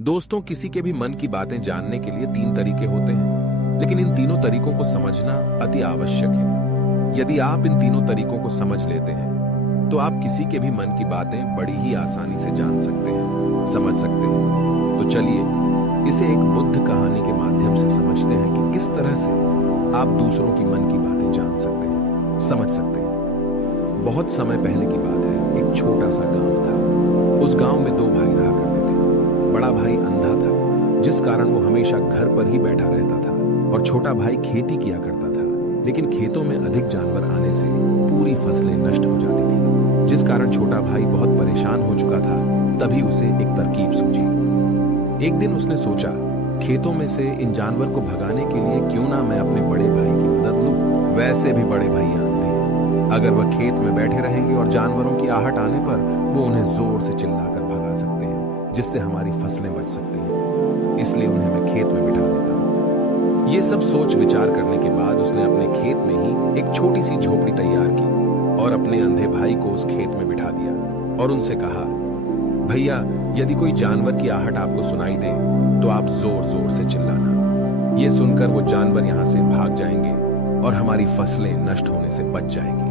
दोस्तों, किसी के भी मन की बातें जानने के लिए तीन तरीके होते हैं, लेकिन इन तीनों तरीकों को समझना अति आवश्यक है। यदि आप इन तीनों तरीकों को समझ लेते हैं, तो आप किसी के भी मन की बातें बड़ी ही आसानी से जान सकते हैं, समझ सकते हैं। तो चलिए इसे एक बुद्ध कहानी के माध्यम से समझते हैं कि किस तरह से आप दूसरों की मन की बातें जान सकते हैं, समझ सकते हैं। बहुत समय पहले की बात है, एक छोटा सा गांव था। उस गांव में दो भाई रहा करते थे। बड़ा भाई अंधा था, जिस कारण वो हमेशा घर पर ही बैठा रहता था, और छोटा भाई खेती किया करता था। लेकिन खेतों में अधिक जानवर आने से पूरी फसलें नष्ट हो जाती थी, जिस कारण छोटा भाई बहुत परेशान हो चुका था। तभी उसे एक तरकीब सूझी। एक दिन उसने सोचा, खेतों में से इन जानवर को भगाने के लिए क्यों ना मैं अपने बड़े भाई की मदद लूं। वैसे भी बड़े भाई आंधे हैं, अगर वह खेत में बैठे रहेंगे और जानवरों की आहट आने पर वो उन्हें जोर से चिल्लाकर भगा सकते हैं, जिससे हमारी फसलें बच सकती हैं। इसलिए उन्हें मैं खेत में बिठा देता हूं। ये सब सोच विचार करने के बाद उसने अपने खेत में ही एक छोटी सी झोपड़ी तैयार की और अपने अंधे भाई को उस खेत में बिठा दिया और उनसे कहा, भैया, यदि कोई जानवर की आहट आपको सुनाई दे तो आप जोर जोर से चिल्लाना। ये सुनकर वो जानवर यहां से भाग जाएंगे और हमारी फसलें नष्ट होने से बच जाएंगी।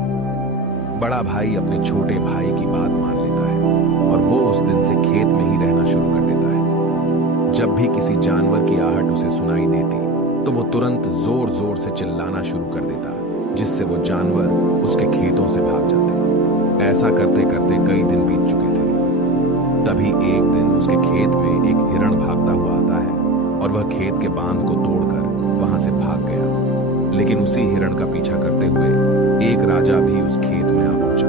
बड़ा भाई अपने छोटे भाई की बात मान लेता है और वो उस दिन से खेत में ही रहना शुरू कर देता है। जब भी किसी जानवर की आहट उसे सुनाई देती तो वो तुरंत जोर जोर से चिल्लाना शुरू कर देता, जिससे वो जानवर उसके खेतों से भाग जाते। ऐसा करते करते कई दिन बीत चुके थे। तभी एक दिन उसके खेत में एक हिरण भागता हुआ आता है और वह खेत के बांध को तोड़कर वहां से भाग गया। लेकिन उसी हिरण का पीछा करते हुए एक राजा भी उस खेत में आ पहुंचा।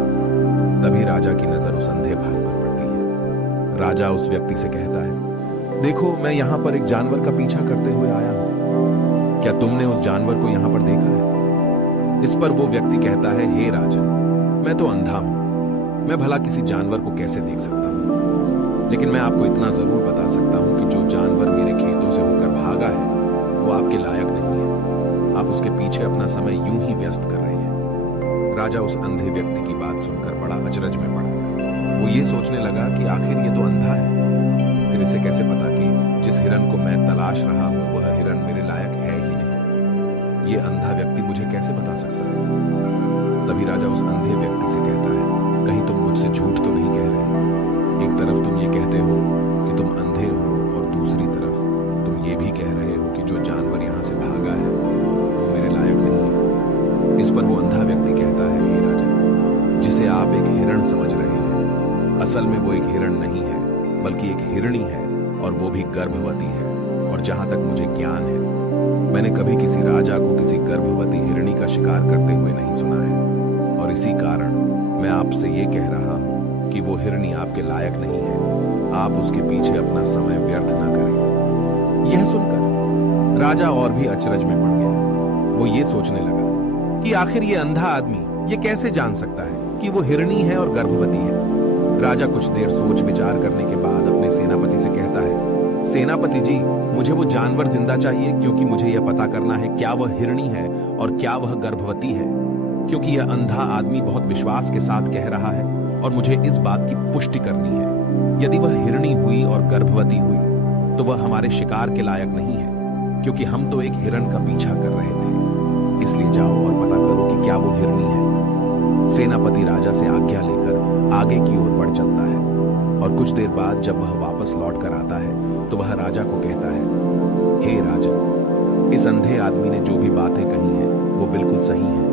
तभी राजा की नजर उस अंधे भाई पर पड़ती है। राजा उस व्यक्ति से कहता है, देखो, मैं यहाँ पर एक जानवर का पीछा करते हुए आया हूँ। क्या तुमने उस जानवर को यहाँ पर देखा है? इस पर वो व्यक्ति कहता है, हे राजन, मैं तो अंधा हूं, मैं भला किसी जानवर को कैसे देख सकता हूं? लेकिन मैं आपको इतना जरूर बता सकता हूं कि जो जानवर मेरे खेतों से होकर भागा है वो आपके लायक नहीं है। आप उसके पीछे अपना समय यूं ही व्यस्त कर रहे हैं। राजा उस अंधे व्यक्ति की बात सुनकर बड़ा अचरज में पड़ गया। वो ये सोचने लगा कि आखिर ये तो अंधा है, फिर इसे कैसे पता कि जिस हिरण को मैं तलाश रहा हूं वह हिरण मेरे लायक है ही नहीं? ये अंधा व्यक्ति मुझे कैसे बता सकता है? तभी राजा उस अंधे व्यक्ति से कहता है, कहीं तुम मुझसे झूठ तो नहीं कह रहे? एक तरफ तुम ये कहते हो कि तुम अंधे हो और दूसरी तरफ तुम ये भी कह रहे हो कि जो जानवर यहाँ से भागा है वो मेरे लायक नहीं है। इस पर वो अंधा व्यक्ति कहता है, हे राजा, जिसे आप एक हिरण समझ रहे हैं, असल में वो एक हिरण नहीं है, बल्कि एक हिरणी है, और वो भी गर्भवती है। और जहां तक मुझे ज्ञान है, मैंने कभी किसी राजा को किसी गर्भवती हिरणी का शिकार करते हुए नहीं सुना है। और इसी कारण मैं आपसे ये कह रहा हूं कि वो हिरणी आपके लायक नहीं है। आप उसके पीछे अपना समय व्यर्थ ना करें। यह सुनकर राजा और भी अचरज में पड़ गया। वो ये सोचने लगा कि आखिर ये अंधा आदमी ये कैसे जान सकता है कि वो हिरणी है और गर्भवती है। राजा कुछ देर सोच विचार करने के बाद अपने सेनापति से कहता है, सेनापति जी, मुझे वो जानवर जिंदा चाहिए, क्योंकि मुझे यह पता करना है क्या वह हिरणी है और क्या वह गर्भवती है। क्योंकि यह अंधा आदमी बहुत विश्वास के साथ कह रहा है और मुझे इस बात की पुष्टि करनी है। यदि वह हिरणी हुई और गर्भवती हुई तो वह हमारे शिकार के लायक नहीं है, क्योंकि हम तो एक हिरण का पीछा कर रहे थे। इसलिए जाओ और पता करो कि क्या वो हिरणी है। सेनापति राजा से आज्ञा लेकर आगे की ओर बढ़ चलता है और कुछ देर बाद जब वह वापस लौट कर आता है तो वह राजा को कहता है, हे राजन, इस अंधे आदमी ने जो भी बातें कही हैं वो बिल्कुल सही है।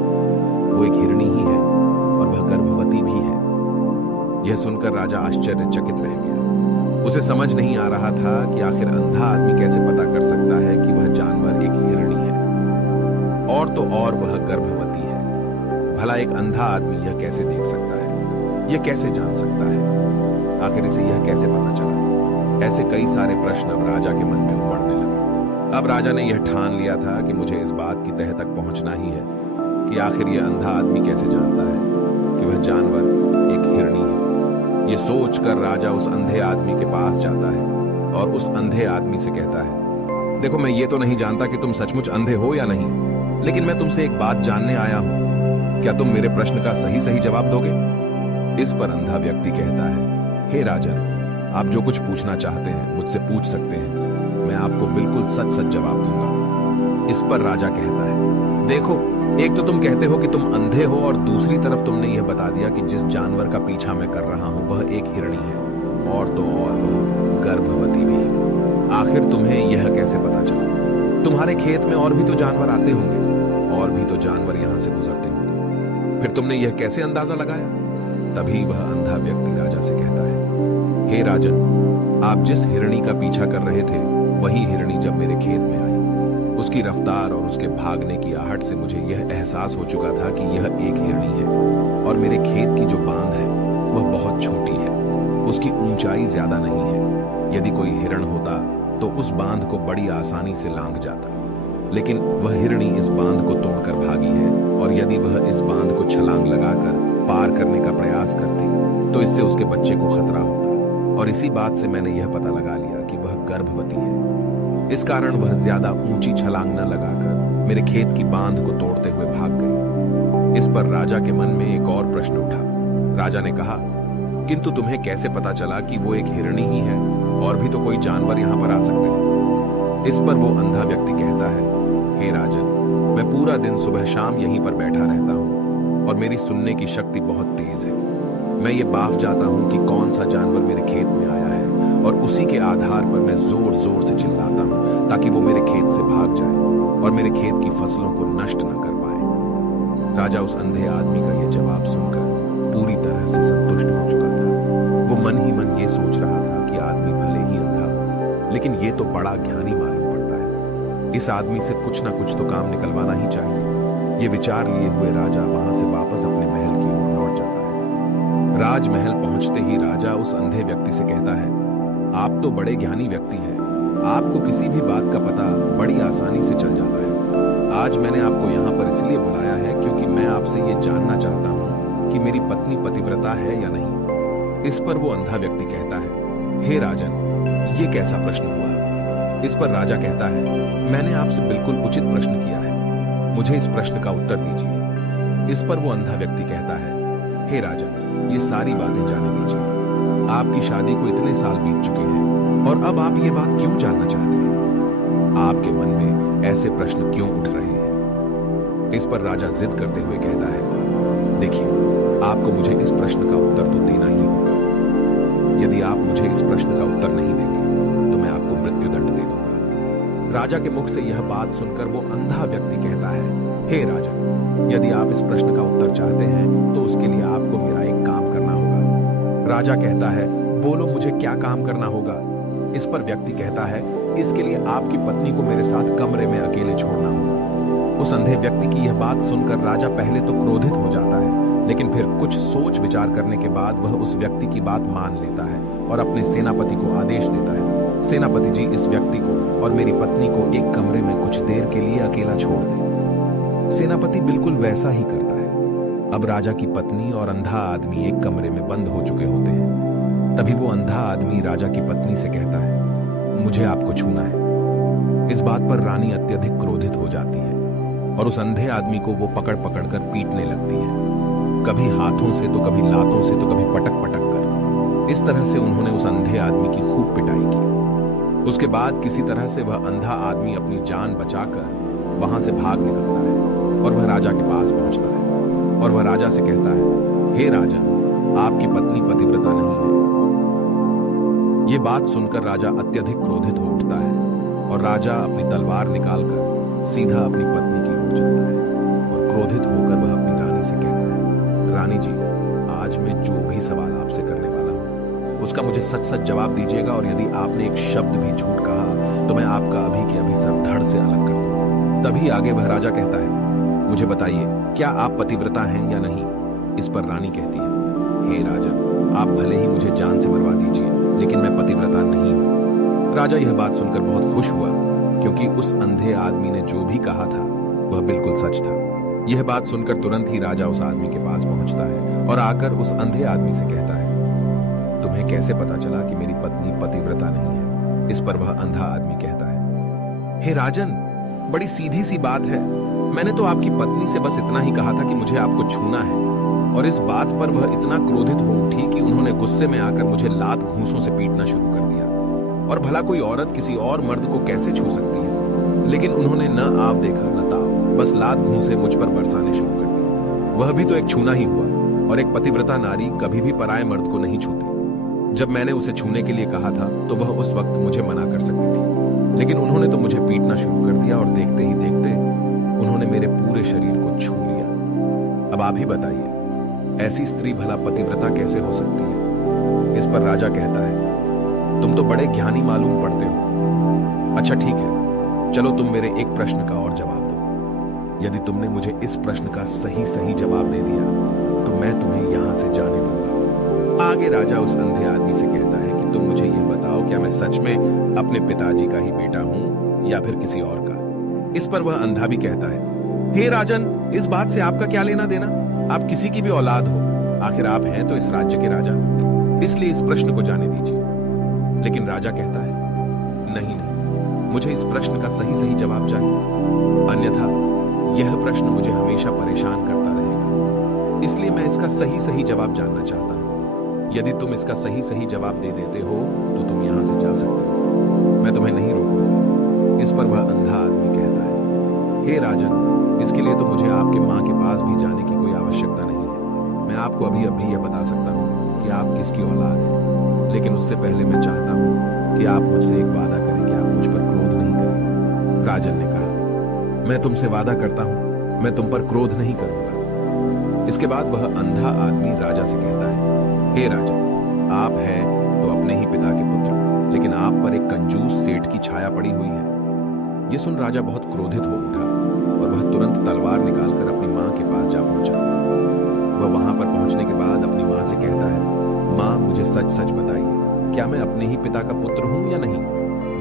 वो एक हिरणी ही है और वह गर्भवती भी है। यह सुनकर राजा आश्चर्यचकित रह गया। उसे समझ नहीं आ रहा था कि आखिर अंधा आदमी कैसे पता कर सकता है कि वह जानवर एक हिरणी है, और तो और वह गर्भवती है। भला एक अंधा आदमी यह कैसे देख सकता है, यह कैसे जान सकता है? आखिर इसे यह कैसे पता चला? ऐसे कई सारे प्रश्न अब राजा के मन में उमड़ने लगे। अब राजा ने यह ठान लिया था कि मुझे इस बात की तह तक पहुंचना ही है कि आखिर यह अंधा आदमी कैसे जानता है कि वह जानवर एक हिरणी है। ये सोचकर राजा उस अंधे आदमी के पास जाता है और उस अंधे आदमी से कहता है, देखो, मैं ये तो नहीं जानता कि तुम सचमुच अंधे हो या नहीं, लेकिन मैं तुमसे एक बात जानने आया हूं। क्या तुम मेरे प्रश्न का सही सही जवाब दोगे? इस पर अंधा व्यक्ति कहता है, हे राजन, आप जो कुछ पूछना चाहते हैं मुझसे पूछ सकते हैं, मैं आपको बिल्कुल सच सच जवाब दूंगा। इस पर राजा कहता है, देखो, एक तो तुम कहते हो कि तुम अंधे हो और दूसरी तरफ तुमने यह बता दिया कि जिस जानवर का पीछा मैं कर रहा हूं वह एक हिरणी है, और तो और वह गर्भवती भी है। आखिर तुम्हें यह कैसे पता चला? तुम्हारे खेत में और भी तो जानवर आते होंगे, और भी तो जानवर यहां से गुजरते होंगे, फिर तुमने यह कैसे अंदाजा लगाया? तभी वह अंधा व्यक्ति राजा से कहता है, हे राजन, आप जिस हिरणी का पीछा कर रहे थे वही हिरणी जब मेरे खेत में आई, उसकी रफ्तार और उसके भागने की आहट से मुझे यह एहसास हो चुका था कि यह एक हिरणी है, और मेरे खेत की जो बांध है वह बहुत छोटी है, उसकी ऊंचाई ज्यादा नहीं है। यदि कोई हिरण होता तो उस बांध को बड़ी आसानी से लांघ जाता, लेकिन वह हिरणी इस बांध को तोड़कर भागी है, और यदि वह इस बांध को छलांग लगाकर पार करने का प्रयास करती तो इससे उसके बच्चे को खतरा होता, और इसी बात से मैंने यह पता लगा लिया कि वह गर्भवती है। इस कारण वह ज्यादा ऊंची छलांग न लगाकर मेरे खेत की बांध को तोड़ते हुए भाग गई। इस पर राजा के मन में एक और प्रश्न उठा। राजा ने कहा, किंतु तुम्हें कैसे पता चला कि वो एक हिरणी ही है, और भी तो कोई जानवर यहां पर आ सकते हैं? इस पर वो अंधा व्यक्ति कहता है, हे राजन, मैं पूरा दिन सुबह शाम यहीं पर बैठा रहता हूं, और मेरी सुनने की शक्ति बहुत तेज है। मैं ये बाफ जाता हूं कि कौन सा जानवर मेरे खेत में आया है, और उसी के आधार पर मैं जोर जोर से चिल्लाता हूं ताकि वो मेरे खेत से भाग जाए और मेरे खेत की फसलों को नष्ट न कर पाए। राजा उस अंधे आदमी का यह जवाब सुनकर पूरी तरह से संतुष्ट हो चुका था। वो मन ही मन ये सोच रहा था कि आदमी भले ही अंधा हो, लेकिन ये तो बड़ा ज्ञानी मालूम पड़ता है। इस आदमी से कुछ ना कुछ तो काम निकलवाना ही चाहिए। ये विचार लिए हुए राजा वहां से वापस अपने महल की ओर लौट जाता है। राजमहल पहुंचते ही राजा उस अंधे व्यक्ति से कहता है, आप तो बड़े ज्ञानी व्यक्ति हैं, आपको किसी भी बात का पता बड़ी आसानी से चल जाता है। आज मैंने आपको यहाँ पर इसलिए बुलाया है क्योंकि मैं आपसे ये जानना चाहता हूँ कि मेरी पत्नी पतिव्रता है या नहीं। इस पर वो अंधा व्यक्ति कहता है, हे राजन, ये कैसा प्रश्न हुआ? इस पर राजा कहता है, मैंने आपसे बिल्कुल उचित प्रश्न किया है, मुझे इस प्रश्न का उत्तर दीजिए। इस पर वो अंधा व्यक्ति कहता है, हे राजन, ये सारी बातें जाने दीजिए। आपकी शादी को इतने साल बीत चुके हैं, और अब आप ये बात क्यों जानना चाहते हैं? आपके मन में ऐसे प्रश्न क्यों उठ रहे हैं? इस पर राजा जिद करते हुए कहता है, देखिए, आपको मुझे इस प्रश्न का उत्तर तो देना ही होगा। यदि आप मुझे इस प्रश्न का उत्तर नहीं देंगे तो मैं आपको मृत्युदंड दे दूंगा। राजा के मुख से यह बात सुनकर वो अंधा व्यक्ति कहता है, हे राजा, यदि आप इस प्रश्न का उत्तर चाहते हैं तो उसके लिए आपको मेरा एक काम करना होगा। राजा कहता है, बोलो, मुझे क्या काम करना होगा? इस पर व्यक्ति कहता है, इसके लिए आपकी पत्नी को मेरे साथ कमरे में अकेले छोड़ना होगा। उस अंधे व्यक्ति की यह बात सुनकर राजा पहले तो क्रोधित हो जाता है, लेकिन फिर कुछ सोच विचार करने के बाद वह उस व्यक्ति की बात मान लेता है और अपने सेनापति को आदेश देता है, सेनापति जी, इस व्यक्ति को और मेरी पत्नी को एक कमरे में कुछ देर के लिए अकेला छोड़ दें। सेनापति बिल्कुल वैसा ही करता है। अब राजा की पत्नी और अंधा आदमी एक कमरे में बंद हो चुके होते हैं। तभी वो अंधा आदमी राजा की पत्नी से कहता है, मुझे आपको छूना है। इस बात पर रानी अत्यधिक क्रोधित हो जाती है और उस अंधे आदमी को वो पकड़ पकड़ कर पीटने लगती है, कभी हाथों से तो कभी लातों से तो कभी पटक पटक कर। इस तरह से उन्होंने उस अंधे आदमी की खूब पिटाई की। उसके बाद किसी तरह से वह अंधा आदमी अपनी जान बचाकर वहां से भाग निकलता है और वह राजा के पास पहुंचता है और वह राजा से कहता है, हे राजन, आपकी पत्नी पतिव्रता नहीं है। यह बात सुनकर राजा अत्यधिक क्रोधित हो उठता है और राजा अपनी तलवार निकालकर सीधा अपनी पत्नी की ओर जाता है और क्रोधित होकर वह अपनी रानी से कहता है, रानी जी, आज मैं जो भी सवाल आपसे करने वाला हूं उसका मुझे सच सच जवाब दीजिएगा, और यदि आपने एक शब्द भी झूठ कहा तो मैं आपका अभी के अभी सर धड़ से अलग कर दूंगा। तभी आगे वह राजा कहता है, मुझे बताइए, क्या आप पतिव्रता हैं या नहीं? इस पर रानी कहती है, हे राजन, आप भले ही मुझे जान से मरवा दीजिए, लेकिन मैं पतिव्रता नहीं हूं। राजा यह बात सुनकर बहुत खुश हुआ, क्योंकि उस अंधे आदमी ने जो भी कहा था वह बिल्कुल सच था। यह बात सुनकर तुरंत ही राजा उस आदमी के पास पहुंचता है और आकर उस अंधे आदमी से कहता है, तुम्हें कैसे पता चला कि मेरी पत्नी पतिव्रता नहीं है? इस पर वह अंधा आदमी कहता है, हे राजन, बड़ी सीधी सी बात है, मैंने तो आपकी पत्नी से बस इतना ही कहा था कि मुझे आपको छूना है। और इस बात पर वह इतना क्रोधित हो उठी कि उन्होंने गुस्से में आकर मुझे लात घूंसों से पीटना शुरू कर दिया। और भला कोई औरत किसी और मर्द को कैसे छू सकती है, लेकिन उन्होंने न आव देखा न ताव, बस लात घूंसे मुझ पर बरसाने शुरू कर दिए। वह भी तो एक छूना ही हुआ, और एक पतिव्रता नारी कभी भी पराये मर्द को नहीं छूती। जब मैंने उसे छूने के लिए कहा था तो वह उस वक्त मुझे मना कर सकती थी, लेकिन उन्होंने तो मुझे पीटना शुरू कर दिया और देखते ही देखते उन्होंने मेरे पूरे शरीर को छू लिया। अब आप ही बताइए, ऐसी स्त्री भला पतिव्रता कैसे हो सकती है? इस पर राजा कहता है, तुम तो बड़े ज्ञानी मालूम पड़ते हो। अच्छा ठीक है, चलो तुम मेरे एक प्रश्न का और जवाब दो। यदि तुमने मुझे इस प्रश्न का सही सही जवाब दे दिया तो मैं तुम्हें यहां से जाने दूंगा। आगे राजा उस अंधे आदमी से कहता है कि तुम मुझे यह बताओ, क्या मैं सच में अपने पिताजी का ही बेटा हूं या फिर किसी और का? इस पर वह अंधा भी कहता है, हे राजन, इस बात से आपका क्या लेना देना? आप किसी की भी औलाद हो, आखिर आप हैं तो इस राज्य के राजा, इसलिए इस प्रश्न को जाने दीजिए। लेकिन राजा कहता है, नहीं नहीं, मुझे इस प्रश्न का सही सही जवाब चाहिए, अन्यथा यह प्रश्न मुझे हमेशा परेशान करता रहेगा। इसलिए मैं इसका सही सही जवाब जानना चाहता हूं। यदि तुम इसका सही सही जवाब दे देते हो तो तुम यहां से जा सकते हो, मैं तुम्हें नहीं रोकूंगा। इस पर वह अंधा आदमी कहता है, हे राजन, इसके लिए तो मुझे आपके मां के पास भी जाने की कोई आवश्यकता नहीं है। मैं आपको अभी अभी यह बता सकता हूं कि आप किसकी औलाद हैं, लेकिन उससे पहले मैं चाहता हूं कि आप मुझसे एक वादा करें कि आप मुझ पर क्रोध नहीं करेंगे। राजन ने कहा, मैं तुमसे वादा करता हूं, मैं तुम पर क्रोध नहीं करूंगा। इसके बाद वह अंधा आदमी राजा से कहता है, हे राजा, आप हैं तो अपने ही पिता के पुत्र, लेकिन आप पर एक कंजूस सेठ की छाया पड़ी हुई है। यह सुन राजा बहुत क्रोधित हो उठा और वह तुरंत तलवार निकालकर अपनी मां के पास जा पहुंचा। वह वहां पर पहुंचने के बाद अपनी मां से कहता है, मां, मुझे सच सच बताइए, क्या मैं अपने ही पिता का पुत्र हूं या नहीं?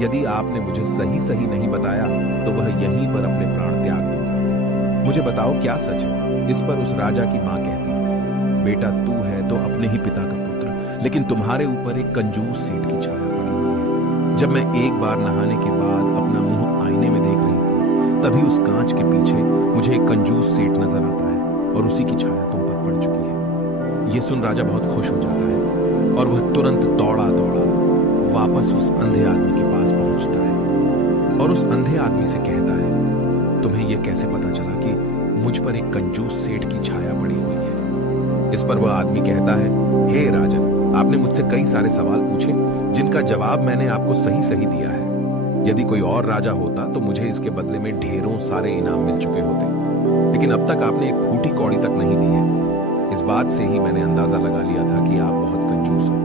यदि आपने मुझे सही सही नहीं बताया तो वह यहीं पर अपने प्राण त्याग दूंगा। मुझे बताओ क्या सच है? इस पर उस राजा की मां कहती है, बेटा, तू है तो अपने ही पिता का पुत्र, लेकिन तुम्हारे ऊपर एक कंजूस सेठ की छाया पड़ी हुई है। जब मैं एक बार नहाने के बाद अपना मुंह आईने में देख रही थी, तभी उस कांच के पीछे मुझे एक कंजूस सेठ नजर आता है और उसी की छाया तुम पर पड़ चुकी है। यह सुन राजा बहुत खुश हो जाता है और वह तुरंत दौड़ा दौड़ा वापस उस अंधे आदमी के पास पहुंचता है और उस अंधे आदमी से कहता है, तुम्हें यह कैसे पता चला कि मुझ पर एक कंजूस सेठ की छाया पड़ी हुई है? इस पर वह आदमी कहता है, हे राजन, आपने मुझसे कई सारे सवाल पूछे जिनका जवाब मैंने आपको सही सही दिया है। यदि कोई और राजा होता तो मुझे इसके बदले में ढेरों सारे इनाम मिल चुके होते, लेकिन अब तक आपने एक फूटी कौड़ी तक नहीं दी है। इस बात से ही मैंने अंदाजा लगा लिया था कि आप बहुत कंजूस हो।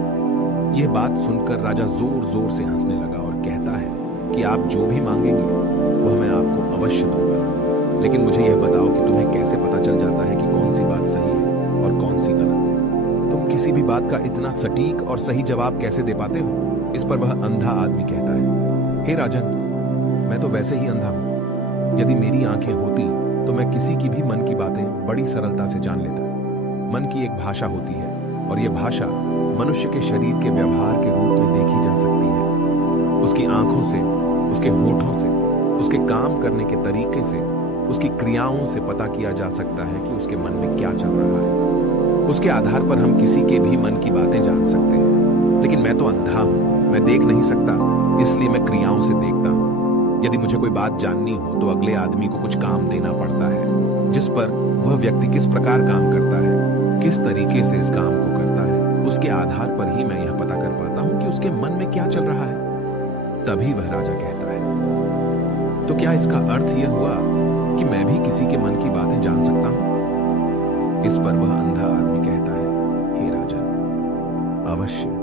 यह बात सुनकर राजा जोर जोर से हंसने लगा और कहता है कि आप जो भी मांगेंगे वह मैं आपको अवश्य दूंगा, लेकिन मुझे यह बताओ कि तुम्हें कैसे पता चल जाता है कि कौन सी बात सही है और कौन सी गलत? तुम किसी भी बात का इतना सटीक और सही जवाब कैसे दे पाते हो? इस पर वह अंधा आदमी कहता है, हे राजन, मैं तो वैसे ही अंधा हूं। यदि मेरी आंखें होती तो मैं किसी की भी मन की बातें बड़ी सरलता से जान लेता। मन की एक भाषा होती है और यह भाषा मनुष्य के शरीर के व्यवहार के रूप में देखी जा सकती है। उसकी आंखों से, उसके होठों से, उसके काम करने के तरीके से, उसकी क्रियाओं से पता किया जा सकता है कि उसके मन में क्या चल रहा है। उसके आधार पर हम किसी के भी मन की बातें जान सकते हैं। लेकिन मैं तो अंधा हूं, मैं देख नहीं सकता, इसलिए मैं क्रियाओं से देखता हूं। यदि मुझे कोई बात जाननी हो तो अगले आदमी को कुछ काम देना पड़ता है, जिस पर वह व्यक्ति किस प्रकार काम करता है, किस तरीके से इस काम को करता है, उसके आधार पर ही मैं यह पता कर पाता हूं कि उसके मन में क्या चल रहा है। तभी वह राजा कहता है, तो क्या इसका अर्थ यह हुआ कि मैं भी किसी के मन की बातें जान सकता हूं? इस पर वह अंधा आदमी कहता है, हे राजन, अवश्य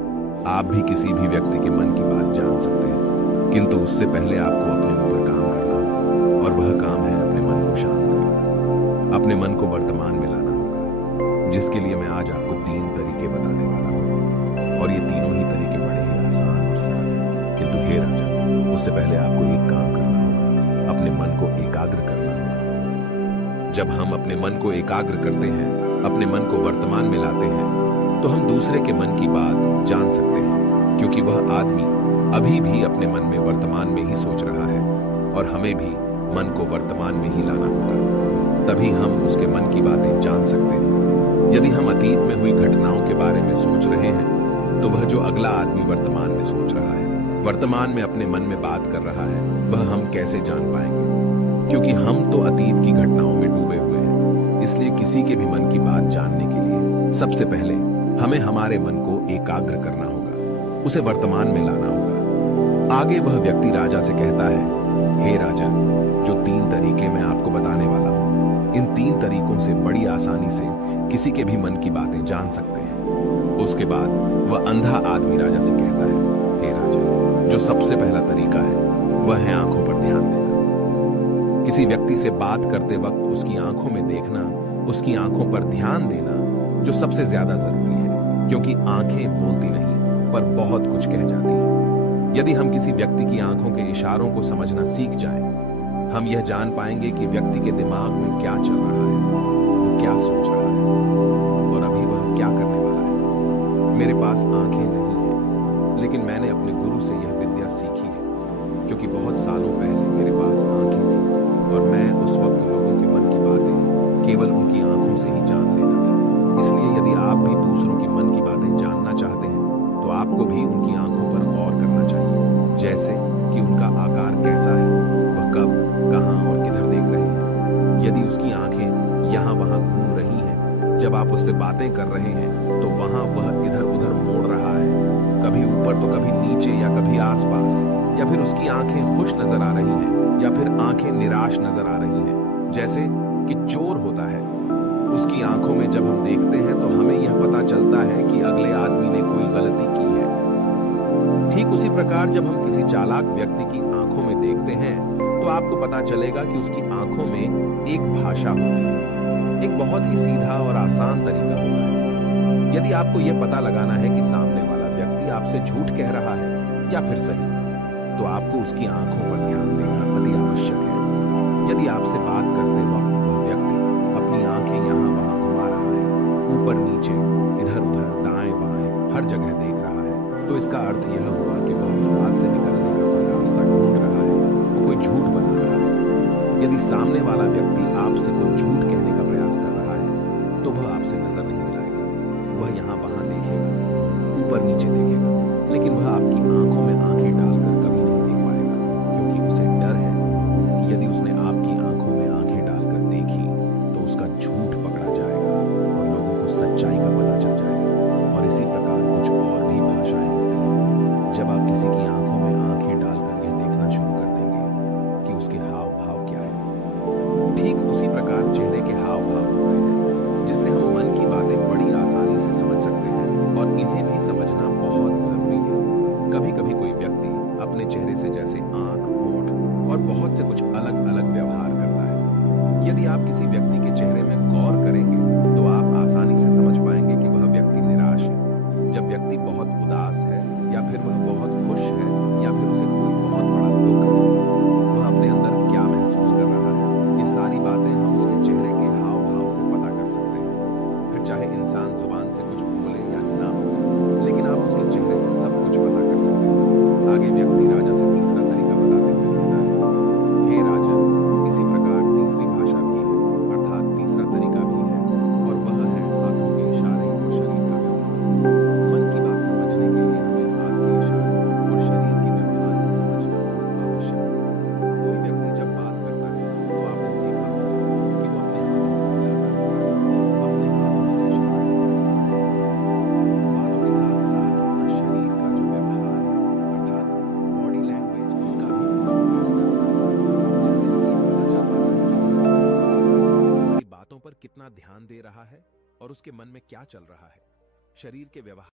आप भी किसी भी व्यक्ति के मन की बात जान सकते हैं, किंतु उससे पहले आपको अपने ऊपर काम करना होगा, और वह काम है अपने मन को शांत करना, अपने मन को वर्तमान में लाना होगा, जिसके लिए मैं आज आपको 3 तरीके बताने वाला हूं। और ये तीनों ही तरीके बड़े ही आसान और सरल हैं। किंतु हे राजन, उससे पहले आपको एक काम करना होगा, अपने मन को एकाग्र करना होगा। जब हम अपने मन को एकाग्र करते हैं, अपने मन को वर्तमान में लाते हैं, तो हम दूसरे के मन की बात जान सकते हैं, क्योंकि वह आदमी अभी भी अपने मन में वर्तमान में ही सोच रहा है, और हमें भी मन को वर्तमान में ही लाना होगा। तभी हम उसके मन की बातें जान सकते हैं। यदि हम अतीत में हुई घटनाओं के बारे में सोच रहे हैं तो वह जो अगला आदमी वर्तमान में सोच रहा है, वर्तमान में अपने मन में बात कर रहा है, वह हम कैसे जान पाएंगे? क्योंकि हम तो अतीत की घटनाओं में डूबे हुए हैं। इसलिए किसी के भी मन की बात जानने के लिए सबसे पहले हमें हमारे मन को एकाग्र करना होगा, उसे वर्तमान में लाना होगा। आगे वह व्यक्ति राजा से कहता है, हे राजन, जो 3 तरीके मैं आपको बताने वाला हूं, इन 3 तरीकों से बड़ी आसानी से किसी के भी मन की बातें जान सकते हैं। उसके बाद वह अंधा आदमी राजा से कहता है, हे राजन, जो सबसे पहला तरीका है वह है आंखों पर ध्यान देना। किसी व्यक्ति से बात करते वक्त उसकी आंखों में देखना, उसकी आंखों पर ध्यान देना जो सबसे ज्यादा जरूरी है, क्योंकि आंखें बोलती नहीं पर बहुत कुछ कह जाती हैं। यदि हम किसी व्यक्ति की आंखों के इशारों को समझना सीख जाएं, हम यह जान पाएंगे कि व्यक्ति के दिमाग में क्या चल रहा है, वो क्या सोच रहा है और अभी वह क्या करने वाला है। मेरे पास आंखें नहीं हैं, लेकिन मैंने अपने गुरु से यह विद्या सीखी है, क्योंकि बहुत सालों पहले मेरे पास आंखें थी और मैं उस वक्त लोगों के मन की बातें केवल उनकी आंखों से ही जान लेता था। इसलिए यदि आप भी दूसरों की मन की बातें जानना चाहते हैं तो आपको भी उनकी आंखों पर गौर करना चाहिए, जैसे कि उनका आकार कैसा है, वह कब, कहां और किधर देख रहे हैं। यदि उसकी आंखें यहां वहां घूम रही हैं, जब आप उससे बातें कर रहे हैं तो वहां वह इधर उधर मोड़ रहा है, कभी ऊपर तो कभी नीचे या कभी आसपास, या फिर उसकी आंखें खुश नजर आ रही हैं या फिर आंखें निराश नजर आ रही हैं, जैसे कि चोर होता है। उसकी आंखों में जब हम देखते हैं तो हमें यह पता चलता है कि अगले आदमी ने कोई गलती की है। ठीक उसी प्रकार जब हम किसी चालाक व्यक्ति की आंखों में देखते हैं तो आपको पता चलेगा कि उसकी आंखों में एक भाषा होती है, एक बहुत ही सीधा और आसान तरीका होता है। यदि आपको यह पता लगाना है कि सामने वाला व्यक्ति आपसे झूठ कह रहा है या फिर सही, तो आपको उसकी आंखों पर ध्यान देना अति आवश्यक है। यदि आपसे बात करते वक्त वह व्यक्ति अपनी आंखें यहां वहां घुमा रहा है, ऊपर नीचे, इधर उधर, दाएं बाएं, हर जगह देख रहा है, तो इसका अर्थ यह हुआ कि वह उस बात से निकलने का कोई रास्ता ढूंढ रहा है, वो कोई झूठ बना रहा है। यदि सामने वाला व्यक्ति आपसे कोई झूठ कहने का प्रयास कर रहा है तो वह आपसे नजर नहीं मिलाएगा, वह यहां वहां देखेगा, ऊपर नीचे देखेगा, लेकिन वह आपकी आंखों में आंखें डालकर कभी नहीं देख पाएगा, क्योंकि उसे डर है कि यदि उसने आपकी आंखों में आंखें डालकर देखी तो उसका झूठ पकड़ा जाएगा और लोगों को सच्चाई का पता चल जाएगा। और इसी प्रकार कुछ और भी भाषाएं होती हैं। जब आप किसी की आंखों में आंखें डालकर यह देखना शुरू कर देंगे कि उसके हाव भाव क्या है, ठीक उसी प्रकार चेहरे के हाव भाव होते हैं, जिससे हम मन की बातें बड़ी आसानी से समझ सकते हैं और इन्हें भी समझना बहुत जरूरी है। कभी कभी कोई व्यक्ति अपने चेहरे से जैसे आंख, होंठ और बहुत से कुछ अलग अलग व्यवहार करता है। यदि आप किसी व्यक्ति के चेहरे में गौर करेंगे तो आप आसानी से समझ पाएंगे कि वह व्यक्ति निराश है, जब व्यक्ति बहुत उदास है, या फिर वह बहुत खुश है, या फिर उसे कोई बहुत बड़ा दुख है, वह अपने अंदर क्या महसूस कर रहा है। ये सारी बातें हम उसके चेहरे के हाव भाव से पता कर सकते हैं। फिर चाहे इंसान जुबान से कुछ बोले या ना बोले, लेकिन आप उसके चेहरे से सब कुछ पता कर सकते हैं। आगे व्यक्ति राजा से तीसरा तरीका बताते हुए कहता है, हे राजन, इसी प्रकार तीसरी भाषा भी है, अर्थात तीसरा तरीका भी है, और वह है हाथों के इशारे और शरीर का व्यवहार। मन की बात समझने के लिए हमें हाथ के इशारे और शरीर के व्यवहार को समझना आवश्यक है। कोई व्यक्ति जब बात करता है तो आपने देखा कि वो अपने हाथों से इशारा करता है, बातों के साथ साथ अपना शरीर का जो व्यवहार है, अर्थात बॉडी लैंग्वेज, उसका भी पूरा उपयोग करता है, जिससे हमें यह पता चल पाता है कि वह हमारी बातों पर कितना ध्यान दे रहा है और उसके मन में क्या चल रहा है। शरीर के व्यवहार